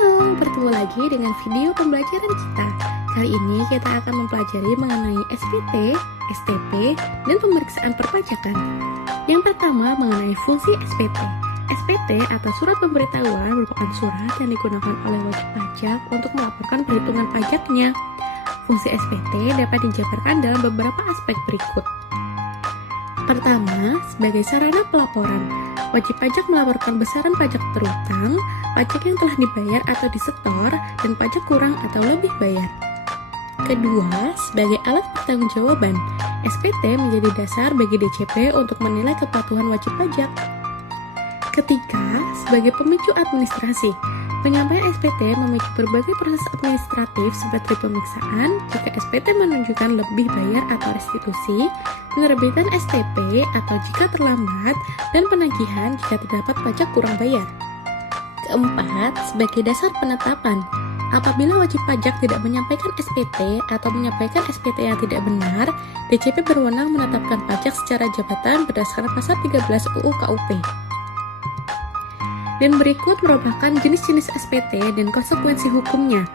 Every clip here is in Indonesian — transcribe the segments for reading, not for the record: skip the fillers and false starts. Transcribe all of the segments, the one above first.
Halo, bertemu lagi dengan video pembelajaran kita. Kali ini kita akan mempelajari mengenai SPT, STP, dan pemeriksaan perpajakan. Yang pertama mengenai fungsi SPT. SPT atau surat pemberitahuan merupakan surat yang digunakan oleh wajib pajak untuk melaporkan perhitungan pajaknya. Fungsi SPT dapat dijabarkan dalam beberapa aspek berikut. Pertama, sebagai sarana pelaporan, wajib pajak melaporkan besaran pajak terutang, pajak yang telah dibayar atau disetor, dan pajak kurang atau lebih bayar. Kedua, sebagai alat pertanggungjawaban, SPT menjadi dasar bagi DJP untuk menilai kepatuhan wajib pajak. Ketiga, sebagai pemicu administrasi, penyampaian SPT memicu berbagai proses administratif seperti pemeriksaan jika SPT menunjukkan lebih bayar atau restitusi, penerbitan STP atau jika terlambat, dan penagihan jika terdapat pajak kurang bayar. Keempat, sebagai dasar penetapan, apabila wajib pajak tidak menyampaikan SPT atau menyampaikan SPT yang tidak benar, DJP berwenang menetapkan pajak secara jabatan berdasarkan pasal 13 UU KUP. Dan berikut merupakan jenis-jenis SPT dan konsekuensi hukumnya.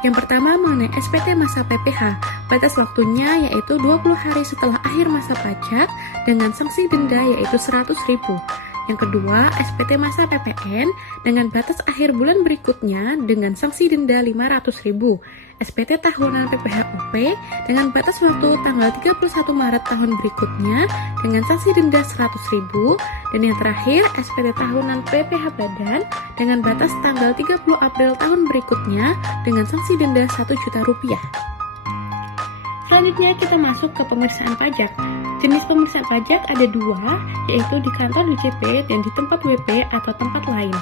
Yang pertama mengenai SPT masa PPh, batas waktunya yaitu 20 hari setelah akhir masa pajak dengan sanksi denda yaitu 100.000. Yang kedua, SPT masa PPN dengan batas akhir bulan berikutnya dengan sanksi denda 500.000. SPT tahunan PPh-UP dengan batas waktu tanggal 31 Maret tahun berikutnya dengan sanksi denda 100.000. Dan yang terakhir, SPT tahunan PPh Badan dengan batas tanggal 30 April tahun berikutnya dengan sanksi denda Rp1.000.000. Selanjutnya kita masuk ke pemeriksaan pajak. Jenis pemeriksaan pajak ada dua, yaitu di kantor DJP dan di tempat WP atau tempat lain.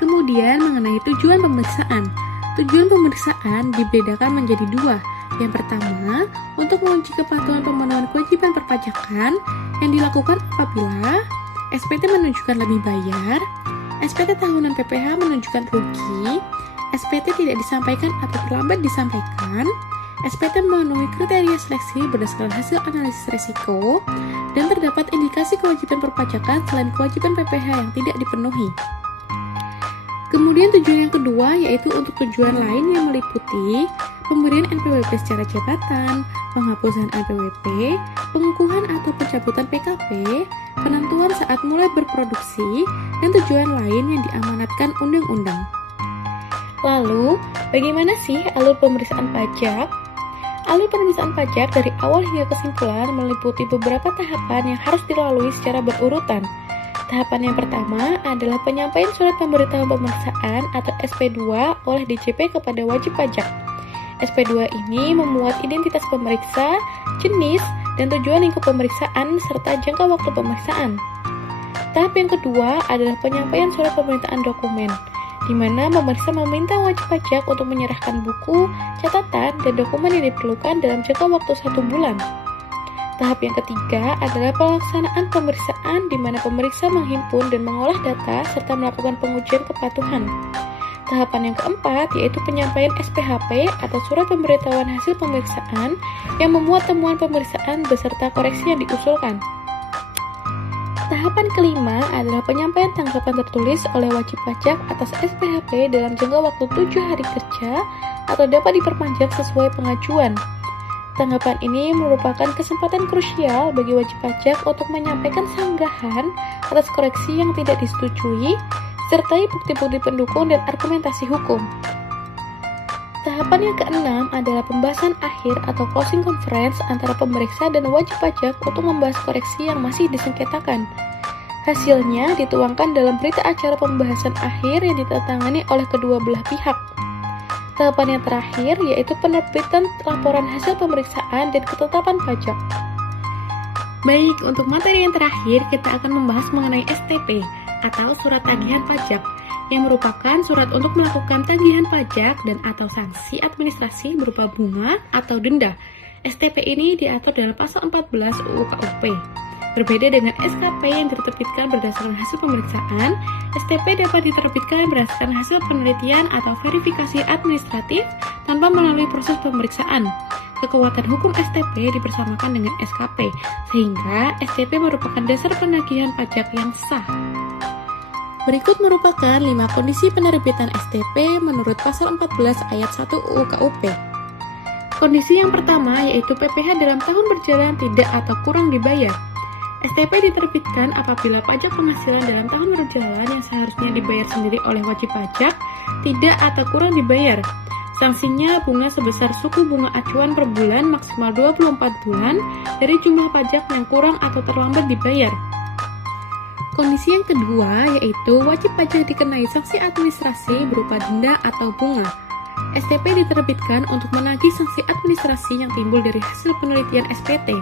Kemudian mengenai tujuan pemeriksaan. Tujuan pemeriksaan dibedakan menjadi dua. Yang pertama, untuk menguji kepatuhan pemenuhan kewajiban perpajakan yang dilakukan apabila SPT menunjukkan lebih bayar, SPT tahunan PPh menunjukkan rugi, SPT tidak disampaikan atau terlambat disampaikan, SPT memenuhi kriteria seleksi berdasarkan hasil analisis risiko, dan terdapat indikasi kewajiban perpajakan selain kewajiban PPh yang tidak dipenuhi. Kemudian tujuan yang kedua yaitu untuk tujuan lain yang meliputi pemberian NPWP secara jabatan, penghapusan NPWP, pengukuhan atau pencabutan PKP, penentuan saat mulai berproduksi, dan tujuan lain yang diamanatkan undang-undang. Lalu, bagaimana sih alur pemeriksaan pajak? Alur pemeriksaan pajak dari awal hingga kesimpulan meliputi beberapa tahapan yang harus dilalui secara berurutan. Tahapan yang pertama adalah penyampaian surat pemberitahuan pemeriksaan atau SP2 oleh DJP kepada wajib pajak. SP2 ini memuat identitas pemeriksa, jenis, dan tujuan lingkup pemeriksaan serta jangka waktu pemeriksaan. Tahap yang kedua adalah penyampaian surat permintaan dokumen, di mana pemeriksa meminta wajib pajak untuk menyerahkan buku, catatan, dan dokumen yang diperlukan dalam jangka waktu 1 bulan. Tahap yang ketiga adalah pelaksanaan pemeriksaan di mana pemeriksa menghimpun dan mengolah data serta melakukan pengujian kepatuhan. Tahapan yang keempat yaitu penyampaian SPHP atau surat pemberitahuan hasil pemeriksaan yang memuat temuan pemeriksaan beserta koreksi yang diusulkan. Tahapan kelima adalah penyampaian tanggapan tertulis oleh wajib pajak atas SPHP dalam jangka waktu 7 hari kerja atau dapat diperpanjang sesuai pengajuan. Tanggapan ini merupakan kesempatan krusial bagi wajib pajak untuk menyampaikan sanggahan atas koreksi yang tidak disetujui, sertai bukti-bukti pendukung dan argumentasi hukum. Tahapan yang keenam adalah pembahasan akhir atau closing conference antara pemeriksa dan wajib pajak untuk membahas koreksi yang masih disengketakan. Hasilnya dituangkan dalam berita acara pembahasan akhir yang ditandatangani oleh kedua belah pihak. Tahapan yang terakhir yaitu penerbitan laporan hasil pemeriksaan dan ketetapan pajak. Baik, untuk materi yang terakhir kita akan membahas mengenai STP atau surat tagihan pajak yang merupakan surat untuk melakukan tagihan pajak dan atau sanksi administrasi berupa bunga atau denda. STP ini diatur dalam pasal 14 UU KUP. Berbeda dengan SKP yang diterbitkan berdasarkan hasil pemeriksaan, STP dapat diterbitkan berdasarkan hasil penelitian atau verifikasi administratif tanpa melalui proses pemeriksaan. Kekuatan hukum STP dibersamakan dengan SKP, sehingga STP merupakan dasar penagihan pajak yang sah. Berikut merupakan 5 kondisi penerbitan STP menurut pasal 14 ayat 1 UU KUP. Kondisi yang pertama yaitu PPh dalam tahun berjalan tidak atau kurang dibayar. STP diterbitkan apabila pajak penghasilan dalam tahun berjalan yang seharusnya dibayar sendiri oleh wajib pajak tidak atau kurang dibayar. Sanksinya bunga sebesar suku bunga acuan per bulan maksimal 24 bulan dari jumlah pajak yang kurang atau terlambat dibayar. Kondisi yang kedua yaitu wajib pajak dikenai sanksi administrasi berupa denda atau bunga. STP diterbitkan untuk menagih sanksi administrasi yang timbul dari hasil penelitian SPT,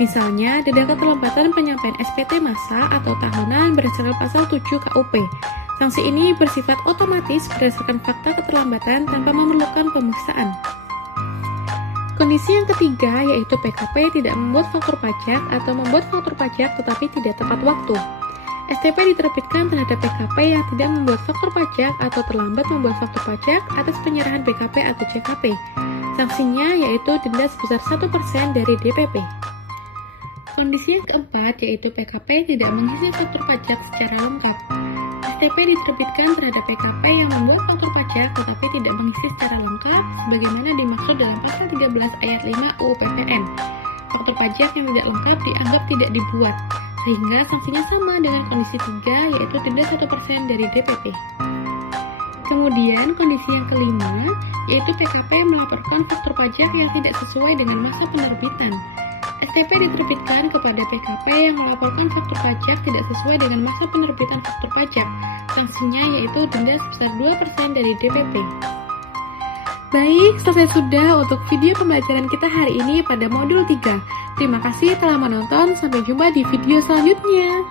misalnya denda keterlambatan penyampaian SPT masa atau tahunan berdasarkan pasal 7 KUP. Sanksi ini bersifat otomatis berdasarkan fakta keterlambatan tanpa memerlukan pemeriksaan. Kondisi yang ketiga yaitu PKP tidak membuat faktur pajak atau membuat faktur pajak tetapi tidak tepat waktu. STP diterbitkan terhadap PKP yang tidak membuat faktur pajak atau terlambat membuat faktur pajak atas penyerahan BKP atau JKP. Sanksinya yaitu denda sebesar 1% dari DPP. Kondisi yang keempat yaitu PKP tidak mengisi faktur pajak secara lengkap. STP diterbitkan terhadap PKP yang membuat faktur pajak tetapi tidak mengisi secara lengkap sebagaimana dimaksud dalam pasal 13 ayat 5 UU PPN. Faktur pajak yang tidak lengkap dianggap tidak dibuat, sehingga sanksinya sama dengan kondisi 3 yaitu denda 1% dari DPP. Kemudian kondisi yang kelima yaitu PKP melaporkan faktur pajak yang tidak sesuai dengan masa penerbitan. STP diterbitkan kepada PKP yang melaporkan faktur pajak tidak sesuai dengan masa penerbitan faktur pajak. Sanksinya yaitu denda sebesar 2% dari DPP. Baik, selesai sudah untuk video pembelajaran kita hari ini pada modul 3. Terima kasih telah menonton, sampai jumpa di video selanjutnya.